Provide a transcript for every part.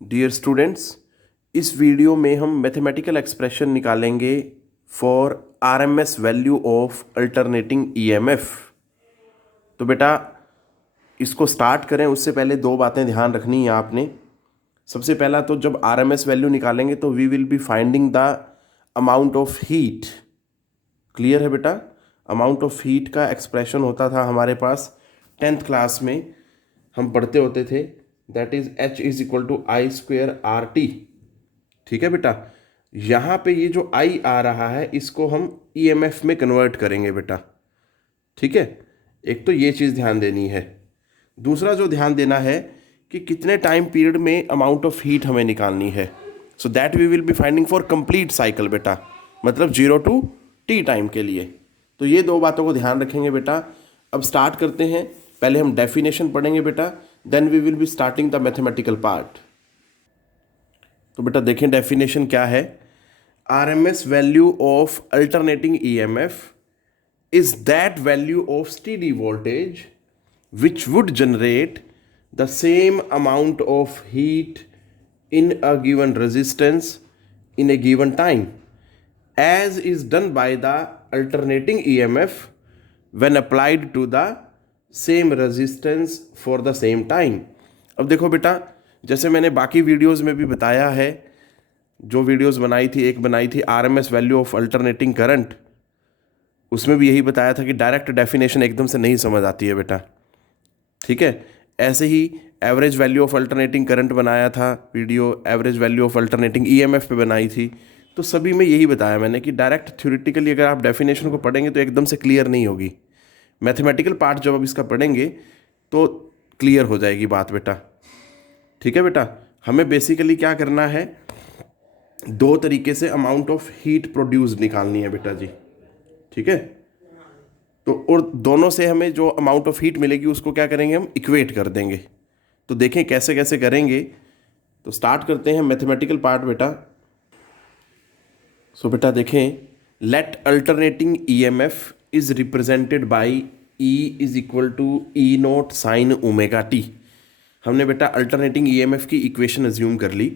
Dear students, इस video में हम मैथमेटिकल एक्सप्रेशन निकालेंगे for RMS value of alternating EMF. तो बेटा इसको स्टार्ट करें उससे पहले दो बातें ध्यान रखनी है आपने। सबसे पहला तो जब आरएमएस वैल्यू निकालेंगे तो we will be finding the amount of heat. Clear है बेटा? अमाउंट ऑफ हीट का एक्सप्रेशन होता था हमारे पास 10th क्लास में, हम पढ़ते होते थे, that is H is equal to I square R T. ठीक है बेटा, यहाँ पे ये जो I आ रहा है इसको हम EMF में कन्वर्ट करेंगे बेटा। ठीक है, एक तो ये चीज़ ध्यान देनी है। दूसरा जो ध्यान देना है कि कितने टाइम पीरियड में अमाउंट ऑफ हीट हमें निकालनी है। So that we will be finding for complete cycle बेटा, मतलब 0 to T टाइम के लिए। तो ये दो बातों को ध्यान रखेंगे बेटा। अब स्टार्ट करते हैं। पहले हम डेफिनेशन पढ़ेंगे बेटा, then we will be starting the mathematical part. तो बेटा देखें डेफिनेशन क्या है। RMS value of alternating EMF is that value of steady voltage which would generate the same amount of heat in a given resistance in a given time as is done by the alternating EMF when applied to the same resistance for the same time। अब देखो बेटा, जैसे मैंने बाकी videos में भी बताया है, जो वीडियोस बनाई थी, एक बनाई थी RMS value of alternating current, उसमें भी यही बताया था कि डायरेक्ट डेफिनेशन एकदम से नहीं समझ आती है बेटा। ठीक है, ऐसे ही average value of alternating current बनाया था video, average value of alternating EMF पे बनाई थी। तो सभी में यही बताया मैंने कि डायरेक्ट थ्योरेटिकली अगर आप डेफिनेशन को पढ़ेंगे तो एकदम से क्लियर नहीं होगी। मैथमेटिकल पार्ट जब अब इसका पढ़ेंगे तो क्लियर हो जाएगी बात बेटा। ठीक है बेटा, हमें बेसिकली क्या करना है, दो तरीके से अमाउंट ऑफ हीट प्रोड्यूस्ड निकालनी है बेटा जी। ठीक है, तो और दोनों से हमें जो अमाउंट ऑफ हीट मिलेगी उसको क्या करेंगे, हम इक्वेट कर देंगे। तो देखें कैसे कैसे करेंगे। तो स्टार्ट करते हैं मैथमेटिकल पार्ट बेटा। सो बेटा देखें, let alternating EMF is represented by E is equal to E naught sine omega T. हमने बेटा अल्टरनेटिंग ईएमएफ की इक्वेशन अज्यूम कर ली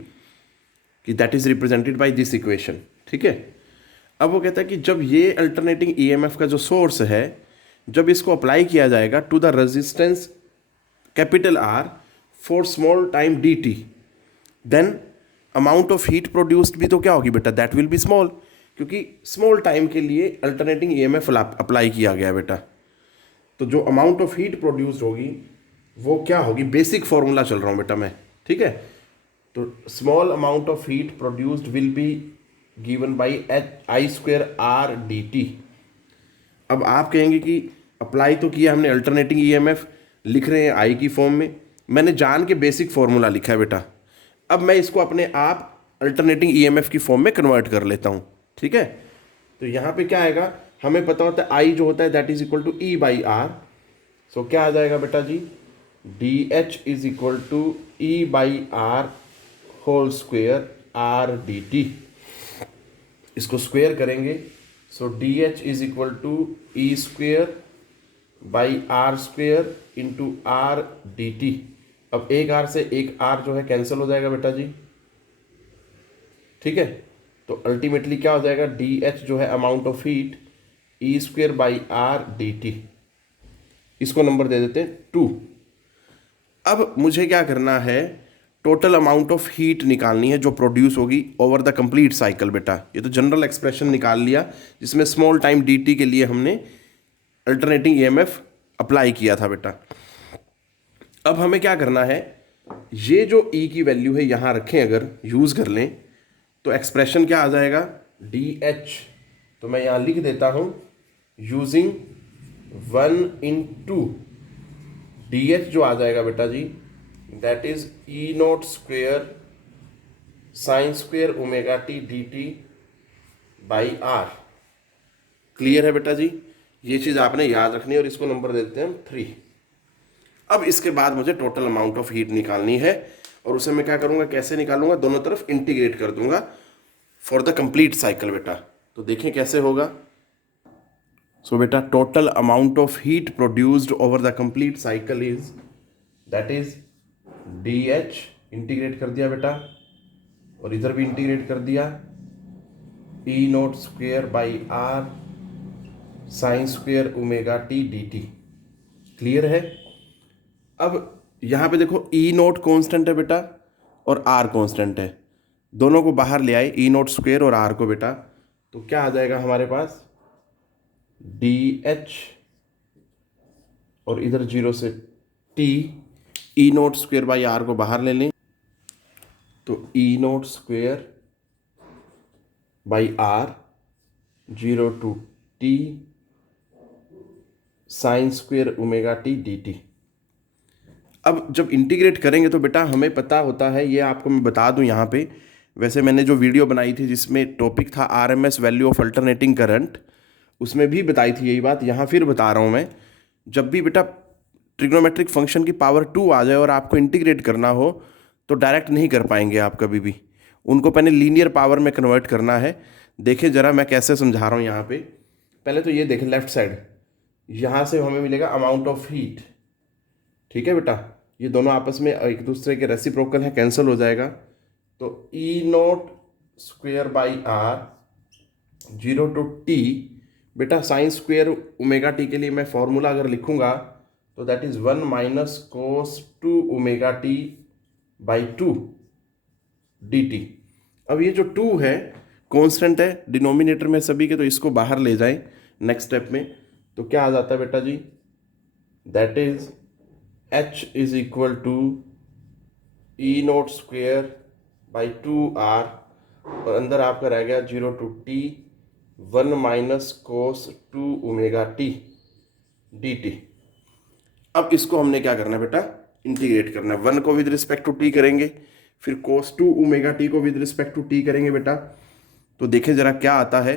कि that is represented by this equation. ठीक है, अब वो कहता है कि जब ये अल्टरनेटिंग ईएमएफ का जो सोर्स है, जब इसको अप्लाई किया जाएगा to the resistance capital R for small time D T, then amount of heat produced भी तो क्या होगी बेटा, दैट विल बी स्मॉल, क्योंकि स्मॉल टाइम के लिए अल्टरनेटिंग ईएमएफ अप्लाई किया गया बेटा। तो जो अमाउंट ऑफ हीट प्रोड्यूस्ड होगी वो क्या होगी, बेसिक फॉर्मूला चल रहा हूँ बेटा मैं। ठीक है, तो small amount of heat produced will be given by I square R D T. अब आप कहेंगे कि अप्लाई तो किया हमने अल्टरनेटिंग ईएमएफ, लिख रहे हैं आई की फॉर्म में, मैंने जान के बेसिक फॉर्मूला लिखा है बेटा। अब मैं इसको अपने आप अल्टरनेटिंग ईएमएफ की फॉर्म में कन्वर्ट कर लेता हूँ। ठीक है, तो यहाँ पे क्या आएगा, हमें पता होता है आई जो होता है that is equal to E by R. सो क्या आ जाएगा बेटा जी, D H is equal to E by R whole square R D T. इसको स्क्वेयर करेंगे, so D H is equal to E square by R square into R D T. अब एक आर से एक आर जो है cancel हो जाएगा बेटा जी। ठीक है, तो अल्टीमेटली क्या हो जाएगा, डी एच जो है amount of heat E square by are D T, इसको नंबर दे देते हैं 2। अब मुझे क्या करना है, टोटल अमाउंट ऑफ हीट निकालनी है जो प्रोड्यूस होगी ओवर द कंप्लीट साइकिल बेटा। ये तो जनरल एक्सप्रेशन निकाल लिया जिसमें स्मॉल टाइम dt के लिए हमने अल्टरनेटिंग ईएमएफ अप्लाई किया था बेटा। अब हमें क्या करना है, ये जो E की वैल्यू है यहाँ रखें, अगर यूज़ कर लें तो एक्सप्रेशन क्या आ जाएगा, DH। तो मैं यहाँ लिख देता हूँ यूजिंग 1/2 DH जो आ जाएगा बेटा जी, that is E naught square sine square omega T D T by R. Clear है बेटा जी, ये चीज़ आपने याद रखनी है और इसको नंबर देते हैं हम 3। अब इसके बाद मुझे टोटल अमाउंट ऑफ हीट निकालनी है और उसे मैं क्या करूँगा, कैसे निकालूंगा, दोनों तरफ इंटीग्रेट कर दूंगा फॉर द कंप्लीट साइकिल बेटा। तो देखें कैसे होगा। सो बेटा total amount of heat produced over the complete cycle is that is D H integrate कर दिया बेटा, और इधर भी इंटीग्रेट कर दिया, E naught square by R sine square omega T D T. Clear है। अब यहाँ पे देखो ई नोट कॉन्स्टेंट है बेटा और आर कॉन्स्टेंट है, दोनों को बाहर ले आए, ई नोट स्क्वेयर और आर को बेटा, तो क्या आ जाएगा हमारे पास डी एच, और इधर 0 से T, E naught square by R को बाहर ले लें, तो E naught square by R 0 to T sine square omega T D T. अब जब इंटीग्रेट करेंगे तो बेटा हमें पता होता है, ये आपको मैं बता दूं यहाँ पे, वैसे मैंने जो वीडियो बनाई थी जिसमें टॉपिक था RMS value of alternating current, उसमें भी बताई थी यही बात, यहाँ फिर बता रहा हूँ मैं। जब भी बेटा ट्रिग्नोमेट्रिक फंक्शन की पावर 2 आ जाए और आपको इंटीग्रेट करना हो तो डायरेक्ट नहीं कर पाएंगे आप कभी भी, उनको पहले लीनियर पावर में कन्वर्ट करना है। देखें ज़रा मैं कैसे समझा रहा हूँ यहाँ पे। पहले तो ये देखें लेफ्ट साइड, यहाँ से हमें मिलेगा अमाउंट ऑफ हीट, ठीक है बेटा, ये दोनों आपस में एक दूसरे के रेसिप्रोकल है, कैंसिल हो जाएगा, तो E naught square by R 0 to T, बेटा साइन स्क्वेयर ओमेगा टी के लिए मैं फॉर्मूला अगर लिखूंगा तो that is 1 minus cos 2 omega T by 2 D T. अब ये जो 2 है कॉन्स्टेंट है डिनोमिनेटर में सभी के, तो इसको बाहर ले जाएं नेक्स्ट स्टेप में, तो क्या आ जाता है बेटा जी, that is h is equal to E naught square by 2r, और अंदर आपका रह गया 0 to T 1 minus cos 2 omega T D T. अब इसको हमने क्या करना है बेटा, इंटीग्रेट करना है, 1 को विद रिस्पेक्ट टू टी करेंगे, फिर कोस 2 ओमेगा टी को विद रिस्पेक्ट टू टी करेंगे बेटा, तो देखें जरा क्या आता है,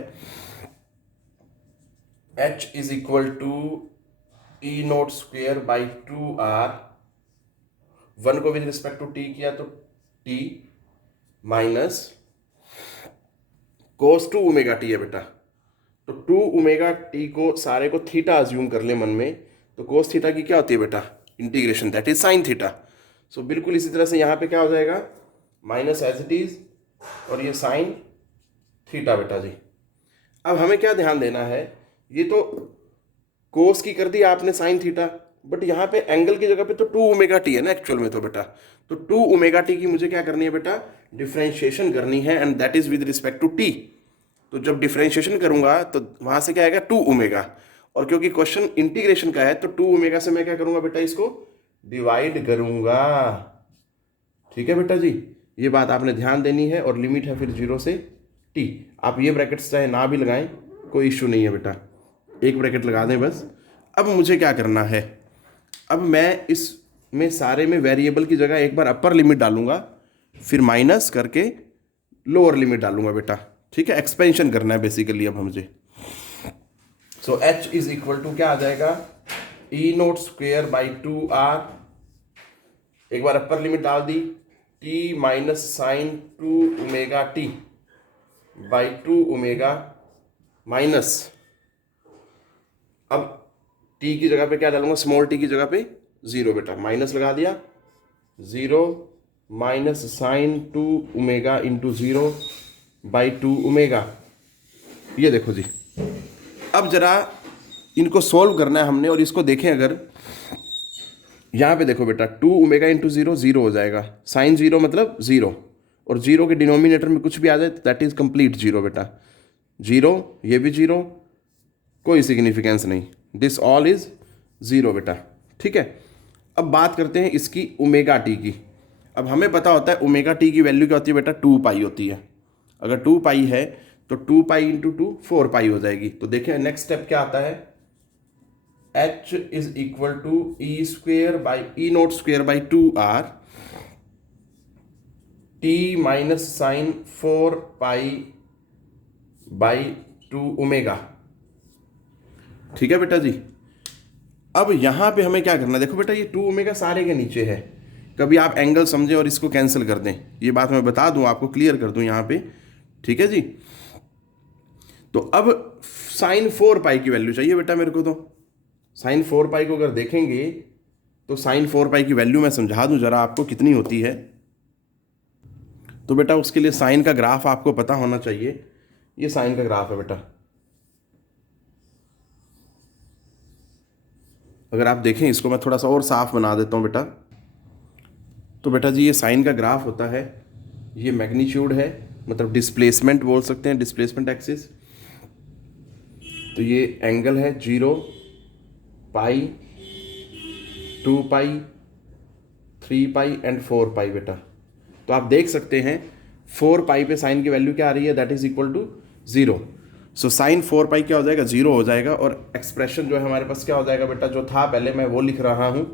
h is equal to E naught square by 2r, 1 को विद रिस्पेक्ट टू टी किया तो t minus cos 2 omega T है बेटा, तो 2 ओमेगा टी को सारे को थीटा अज्यूम कर ले मन में, तो कोस थीटा की क्या होती है बेटा integration, that is sine theta. So बिल्कुल इसी तरह से यहाँ पे क्या हो जाएगा माइनस एज इट इज, और ये साइन थीटा बेटा जी। अब हमें क्या ध्यान देना है, ये तो कोस की कर दी आपने साइन थीटा, बट यहाँ पे एंगल की जगह पे तो 2 ओमेगा टी है ना एक्चुअल में, तो बेटा तो 2 ओमेगा टी की मुझे क्या करनी है बेटा, डिफरेंशिएशन करनी है, and that is with respect to T. तो जब डिफरेंशिएशन करूंगा तो वहां से क्या आएगा 2 ओमेगा, और क्योंकि क्वेश्चन इंटीग्रेशन का है तो 2 ओमेगा से मैं क्या करूंगा बेटा, इसको डिवाइड करूंगा, ठीक है बेटा जी, ये बात आपने ध्यान देनी है। और लिमिट है फिर 0 से टी, आप ये ब्रैकेट्स चाहे ना भी लगाएं कोई इश्यू नहीं है बेटा, एक ब्रैकेट लगा दें बस। अब मुझे क्या करना है, अब मैं इसमें सारे में वेरिएबल की जगह एक बार अपर लिमिट डालूंगा, फिर माइनस करके लोअर लिमिट डालूंगा बेटा, ठीक है, एक्सपेंशन करना है बेसिकली अब मुझे। सो h इज इक्वल टू क्या आ जाएगा, ई नोट स्क्वेयर बाई 2r, एक बार अपर लिमिट डाल दी, t minus sine 2 omega T by 2 omega minus, अब t की जगह पे क्या डालूंगा, स्मॉल t की जगह पे 0 बेटा, माइनस लगा दिया, 0 minus sine 2 omega into 0 by 2 omega. ये देखो जी, अब जरा इनको सॉल्व करना है हमने, और इसको देखें अगर यहाँ पे देखो बेटा 2 ओमेगा इंटू 0 0 हो जाएगा, साइन 0 मतलब 0, और 0 के डिनोमिनेटर में कुछ भी आ जाए दैट इज कंप्लीट 0 बेटा, 0 ये भी 0, कोई सिग्निफिकेंस नहीं, दिस ऑल इज 0 बेटा, ठीक है। अब बात करते हैं इसकी ओमेगा टी की। अब हमें पता होता है ओमेगा टी की वैल्यू क्या होती है बेटा, 2 पाई होती है, अगर 2 पाई है तो 2 पाई इंटू 2 4 पाई हो जाएगी। तो देखिए नेक्स्ट स्टेप क्या आता है, h is equal to E square by E naught square by 2r t minus sine 4 pi by 2 omega, ठीक है बेटा जी। अब यहां पे हमें क्या करना है, देखो बेटा ये 2 ओमेगा सारे के नीचे है, कभी आप एंगल समझें और इसको कैंसिल कर दें, ये बात मैं बता दूं आपको, क्लियर कर दूं यहाँ पे, ठीक है जी। तो अब साइन 4 पाई की वैल्यू चाहिए बेटा मेरे को, तो साइन 4 पाई को अगर देखेंगे तो साइन 4 पाई की वैल्यू मैं समझा दूं जरा आपको कितनी होती है। तो बेटा उसके लिए साइन का ग्राफ आपको पता होना चाहिए। ये साइन का ग्राफ है बेटा, अगर आप देखें इसको मैं थोड़ा सा और साफ बना देता हूँ बेटा। तो बेटा जी ये साइन का ग्राफ होता है, ये मैग्नीट्यूड है, मतलब डिस्प्लेसमेंट बोल सकते हैं, डिस्प्लेसमेंट एक्सिस। तो ये एंगल है 0, पाई, 2 पाई, 3 पाई एंड 4 पाई बेटा। तो आप देख सकते हैं 4 पाई पे साइन की वैल्यू क्या आ रही है, that is equal to 0। So sine 4 pi क्या हो जाएगा, 0 हो जाएगा। और एक्सप्रेशन जो है हमारे पास क्या हो जाएगा बेटा, जो था पहले मैं वो लिख रहा हूँ,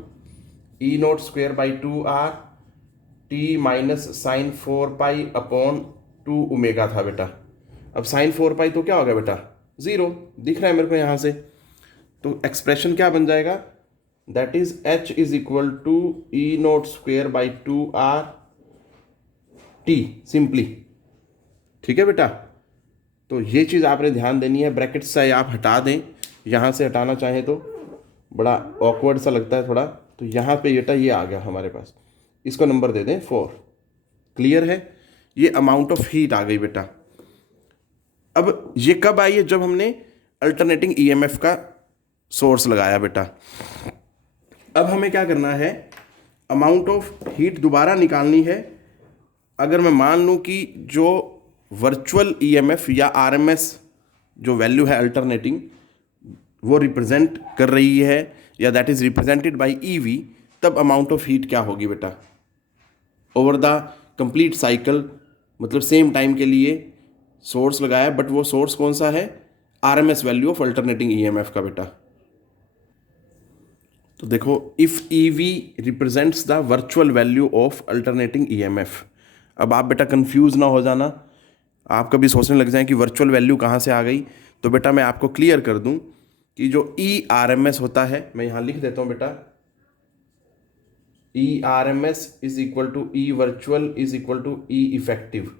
E naught square by 2r T minus sine 4 pi upon 2 omega था बेटा। अब साइन 4 पाई तो क्या हो गया बेटा, 0 दिख रहा है मेरे को यहाँ से। तो एक्सप्रेशन क्या बन जाएगा, that is h is equal to E naught square by 2r T simply. ठीक है बेटा, तो ये चीज़ आपने ध्यान देनी है। ब्रैकेट से आप हटा दें, यहाँ से हटाना चाहें तो बड़ा ऑकवर्ड सा लगता है थोड़ा, तो यहाँ पे बेटा ये आ गया हमारे पास, इसको नंबर दे दें 4। क्लियर है, ये अमाउंट ऑफ हीट आ गई बेटा। अब ये कब आई है, जब हमने अल्टरनेटिंग ईएमएफ का सोर्स लगाया बेटा। अब हमें क्या करना है, अमाउंट ऑफ हीट दोबारा निकालनी है। अगर मैं मान लूँ कि जो वर्चुअल ईएमएफ या आरएमएस जो वैल्यू है अल्टरनेटिंग, वो रिप्रेजेंट कर रही है या that is represented bye EV, तब अमाउंट ऑफ हीट क्या होगी बेटा, ओवर द कंप्लीट साइकिल, मतलब सेम टाइम के लिए सोर्स लगाया, बट वो सोर्स कौन सा है, RMS value of alternating EMF का बेटा। तो देखो, if EV represents the virtual value of alternating EMF. अब आप बेटा कंफ्यूज ना हो जाना, आप कभी सोचने लग जाएं कि वर्चुअल वैल्यू कहाँ से आ गई। तो बेटा मैं आपको क्लियर कर दूं कि जो ई आर एम एस होता है, मैं यहाँ लिख देता हूँ बेटा, E R M S is equal to E virtual is equal to E effective.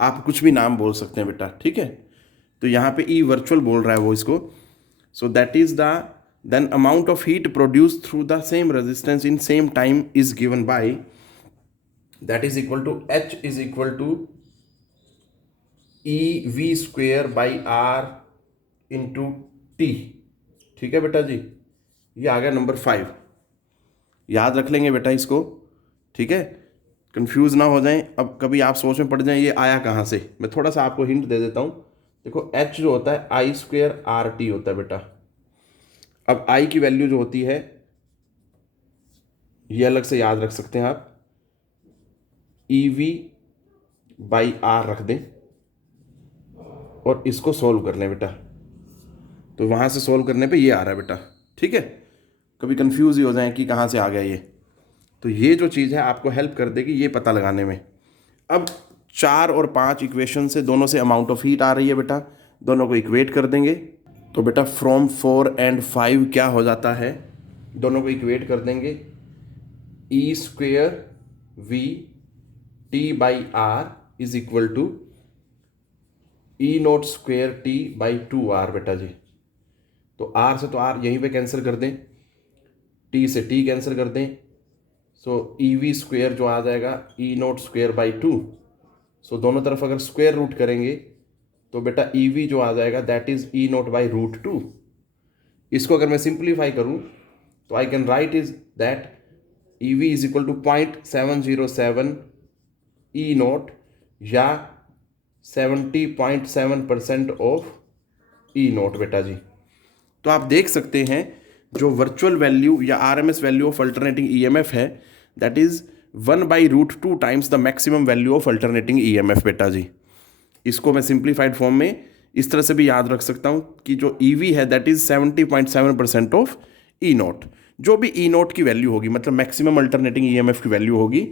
आप कुछ भी नाम बोल सकते हैं बेटा, ठीक है। तो यहाँ पे ई वर्चुअल बोल रहा है वो इसको। So that is the then amount of heat produce through the same resistance in same time is given by, that is equal to H is equal to E V square by R into T. ठीक है बेटा जी, ये आ गया number 5। याद रख लेंगे बेटा इसको, ठीक है, कंफ्यूज ना हो जाएं। अब कभी आप सोच में पड़ जाएं ये आया कहाँ से, मैं थोड़ा सा आपको हिंट दे देता हूँ। देखो एच जो होता है आई स्क्वेयर आर टी होता है बेटा। अब आई की वैल्यू जो होती है ये अलग से याद रख सकते हैं आप, ई वी बाई आर रख दें और इसको सोल्व कर लें बेटा। तो वहाँ से सोल्व करने पे ये आ रहा है बेटा, ठीक है। कभी कंफ्यूज ही हो जाए कि कहाँ से आ गया ये, तो ये जो चीज़ है आपको हेल्प कर देगी ये पता लगाने में। अब 4 और 5 इक्वेशन से दोनों से अमाउंट ऑफ हीट आ रही है बेटा, दोनों को इक्वेट कर देंगे। तो बेटा फ्रॉम 4 एंड 5 क्या हो जाता है, दोनों को इक्वेट कर देंगे, E square V T by R is equal to E naught square T by 2r बेटा जी। तो r से तो r यहीं पे कैंसिल कर दें, t से t कैंसिल कर दें, सो ई वी स्क्वेयर जो आ जाएगा ई नोट स्क्वेयर बाई 2। सो दोनों तरफ अगर स्क्वेयर रूट करेंगे तो बेटा ई वी जो आ जाएगा that is E naught by root 2। इसको अगर मैं सिंप्लीफाई करूं तो I can write is that E V is equal to 0.707 E naught या 70.7% ऑफ ई नोट बेटा जी। तो आप देख सकते हैं जो वर्चुअल वैल्यू या RMS value of alternating EMF है that is 1/√2 times the maximum value of alternating EMF बेटा जी। इसको मैं सिंप्लीफाइड फॉर्म में इस तरह से भी याद रख सकता हूँ कि जो ईवी है that is 70.7% of E note. जो भी ई नोट की वैल्यू होगी, मतलब मैक्सिमम अल्टरनेटिंग ईएमएफ की वैल्यू होगी,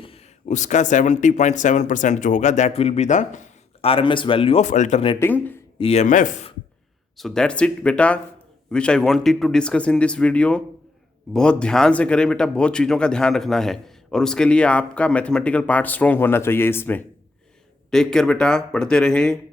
उसका 70.7% जो होगा that will be the RMS value of alternating EMF. So that's it बेटा, which I wanted to discuss in this video. बहुत ध्यान से करें बेटा, बहुत चीज़ों का ध्यान रखना है और उसके लिए आपका मैथमेटिकल पार्ट स्ट्रॉन्ग होना चाहिए इसमें। टेक केयर बेटा, पढ़ते रहें।